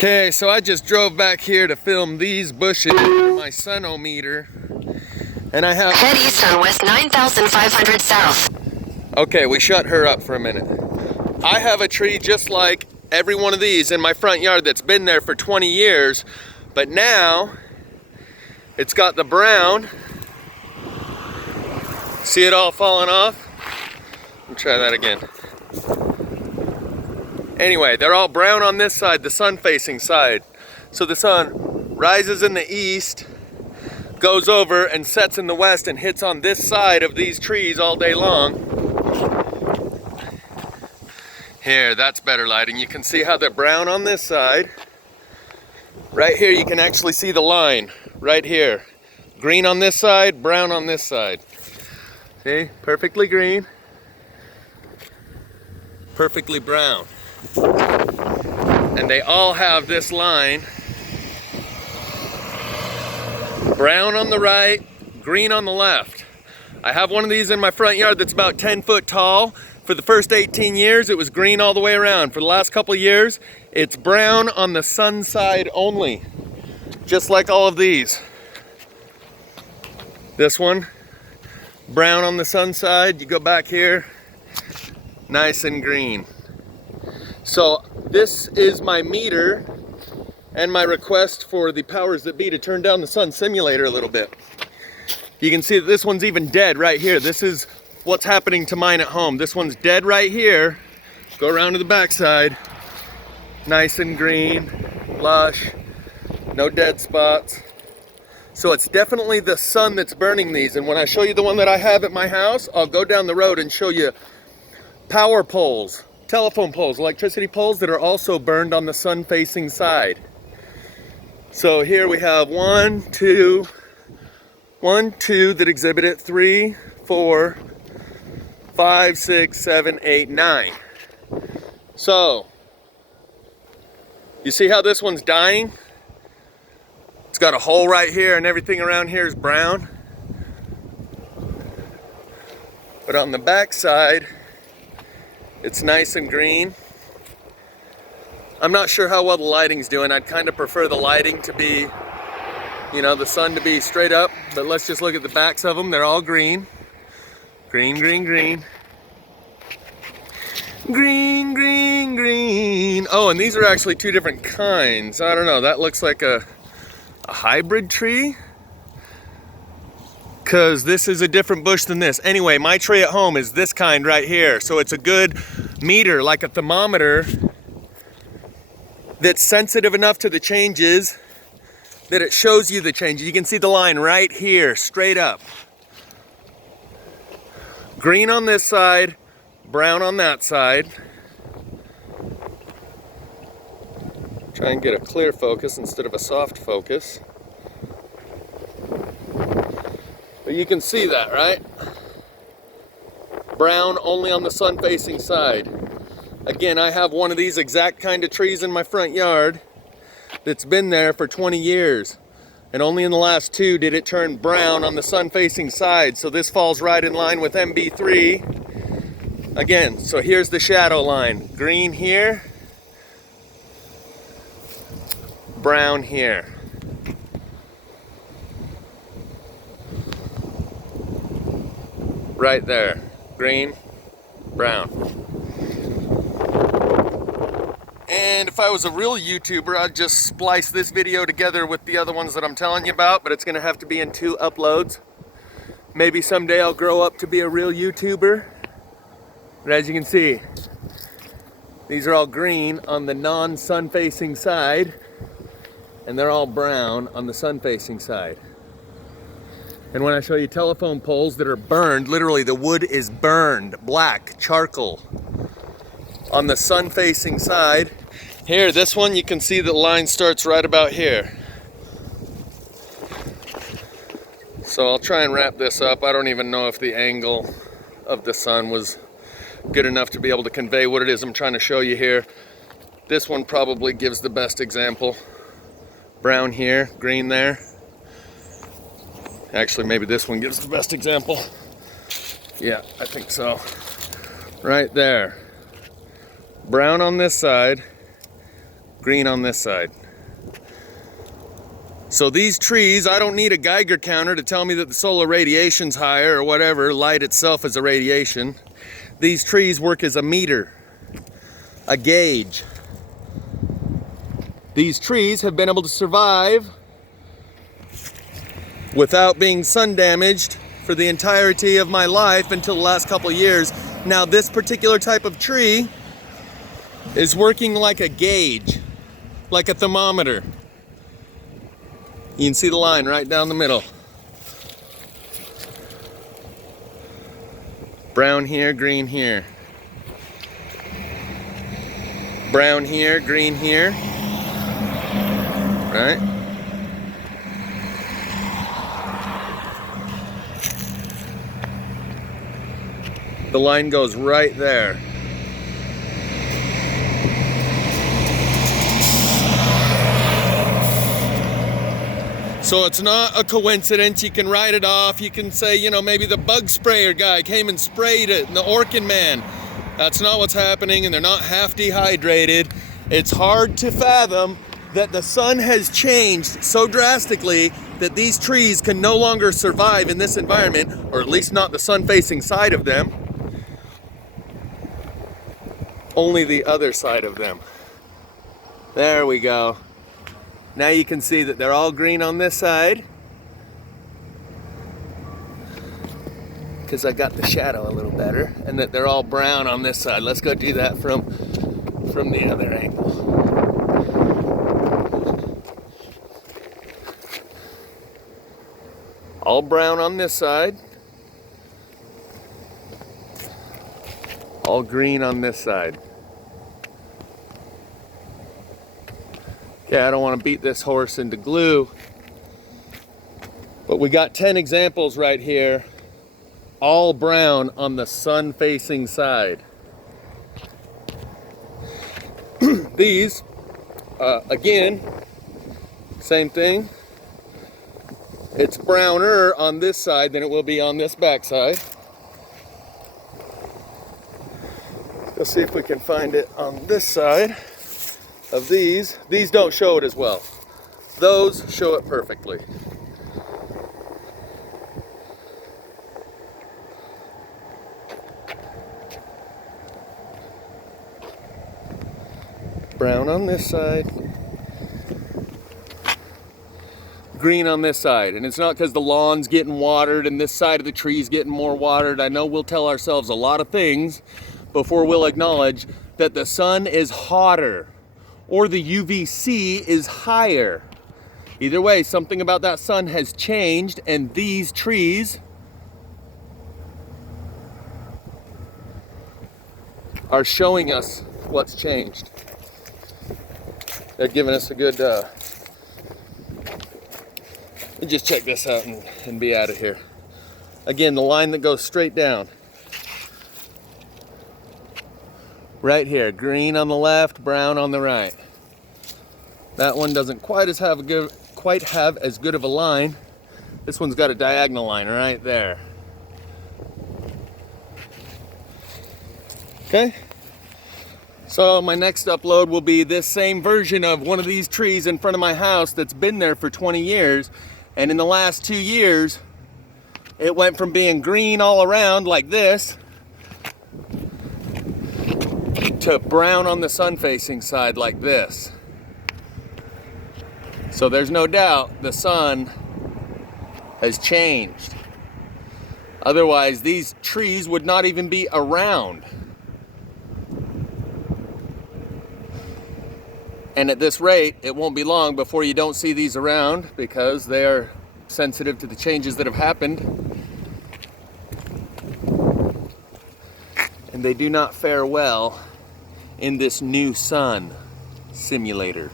Okay, so I just drove back here to film these bushes for my Sunometer, and I have... Head east on West 9,500 South. Okay, we shut her up for a minute. I have a tree just like every one of these in my front yard that's been there for 20 years, but now it's got the brown. See it all falling off? Let me try that again. Anyway, they're all brown on this side, the sun-facing side. So the sun rises in the east, goes over and sets in the west and hits on this side of these trees all day long. Here, that's better lighting. You can see how they're brown on this side. Right here, you can actually see the line, right here. Green on this side, brown on this side. See, perfectly green, perfectly brown. And they all have this line, brown on the right, green on the left. I have one of these in my front yard that's about 10 foot tall. For the first 18 years, it was green all the way around. For the last couple of years, it's brown on the sun side only, just like all of these. This one, brown on the sun side. You go back here, nice and green. So this is my meter and my request for the powers that be to turn down the sun simulator a little bit. You can see that this one's even dead right here. This is what's happening to mine at home. This one's dead right here. Go around to the back side. Nice and green, lush, no dead spots. So it's definitely the sun that's burning these. And when I show you the one that I have at my house, I'll go down the road and show you power poles, telephone poles, electricity poles that are also burned on the sun-facing side. So here we have one, two that exhibit it, 3, 4, 5, 6, 7, 8, 9. So, you see how this one's dying? It's got a hole right here and everything around here is brown. But on the back side, it's nice and green. I'm not sure how well the lighting's doing. I'd kind of prefer the lighting to be, you know, the sun to be straight up. But let's just look at the backs of them. They're all green. Green, green, green. Green, green, green. Oh, and these are actually two different kinds. I don't know. That looks like a hybrid tree. Because this is a different bush than this. Anyway, my tree at home is this kind right here. So it's a good meter, like a thermometer, that's sensitive enough to the changes that it shows you the changes. You can see the line right here, straight up. Green on this side, brown on that side. Try and get a clear focus instead of a soft focus. But you can see that, right? Brown only on the sun-facing side. Again, I have one of these exact kind of trees in my front yard that's been there for 20 years. And only in the last 2 did it turn brown on the sun-facing side. So this falls right in line with MB3. Again, so here's the shadow line. Green here, brown here. Right there, green, brown. And if I was a real YouTuber, I'd just splice this video together with the other ones that I'm telling you about, but it's gonna have to be in 2 uploads. Maybe someday I'll grow up to be a real YouTuber. But as you can see, these are all green on the non-sun facing side, and they're all brown on the sun facing side. And when I show you telephone poles that are burned, literally the wood is burned, black, charcoal, on the sun-facing side. Here, this one, you can see the line starts right about here. So I'll try and wrap this up. I don't even know if the angle of the sun was good enough to be able to convey what it is I'm trying to show you here. This one probably gives the best example. Brown here, green there. Actually, maybe this one gives the best example. Yeah, I think so. Right there. Brown on this side, green on this side. So these trees, I don't need a Geiger counter to tell me that the solar radiation's higher or whatever. Light itself is a radiation. These trees work as a meter, a gauge. These trees have been able to survive without being sun damaged for the entirety of my life until the last couple of years. Now this particular type of tree is working like a gauge, like a thermometer. You can see the line right down the middle. Brown here, green here. Brown here, green here. Right? The line goes right there. So it's not a coincidence. You can write it off. You can say, you know, maybe the bug sprayer guy came and sprayed it, and the Orkin man. That's not what's happening, and they're not half dehydrated. It's hard to fathom that the sun has changed so drastically that these trees can no longer survive in this environment, or at least not the sun-facing side of them. Only the other side of them. There we go. Now you can see that they're all green on this side, because I got the shadow a little better, and that they're all brown on this side. Let's go do that from the other angle. All brown on this side, all green on this side. Yeah, I don't want to beat this horse into glue, but we got 10 examples right here, all brown on the sun-facing side. These, again, same thing. It's browner on this side than it will be on this back side. Let's see if we can find it on this side. Of these don't show it as well. Those show it perfectly. Brown on this side, green on this side. And it's not because the lawn's getting watered and this side of the tree's getting more watered. I know we'll tell ourselves a lot of things before we'll acknowledge that the sun is hotter, or the UVC is higher. Either way, something about that sun has changed, and these trees are showing us what's changed. They're giving us a good, let me just check this out and be out of here. Again, the line that goes straight down. Right here, green on the left, brown on the right. That one doesn't quite have as good of a line. This one's got a diagonal line right there. Okay? So my next upload will be this same version of one of these trees in front of my house that's been there for 20 years. And in the last 2 years, it went from being green all around like this to brown on the sun-facing side like this. So there's no doubt the sun has changed. Otherwise, these trees would not even be around. And at this rate, it won't be long before you don't see these around, because they are sensitive to the changes that have happened. And they do not fare well in this new sun simulator.